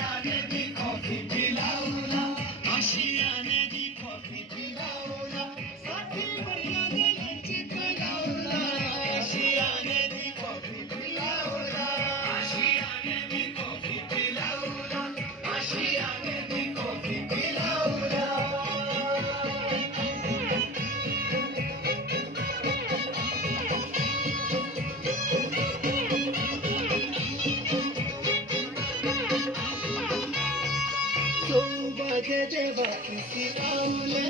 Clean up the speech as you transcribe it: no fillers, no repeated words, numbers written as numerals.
आशियाने दी coffee पिलावला आशियाने दी coffee पिलावला साथी बढ़िया lunch करावला आशियाने दी कॉफी पिलावला आशियाने दी कॉफी पिलावला आशियाने दी कॉफी पिलावला सौभाग्य देवा किसी आउले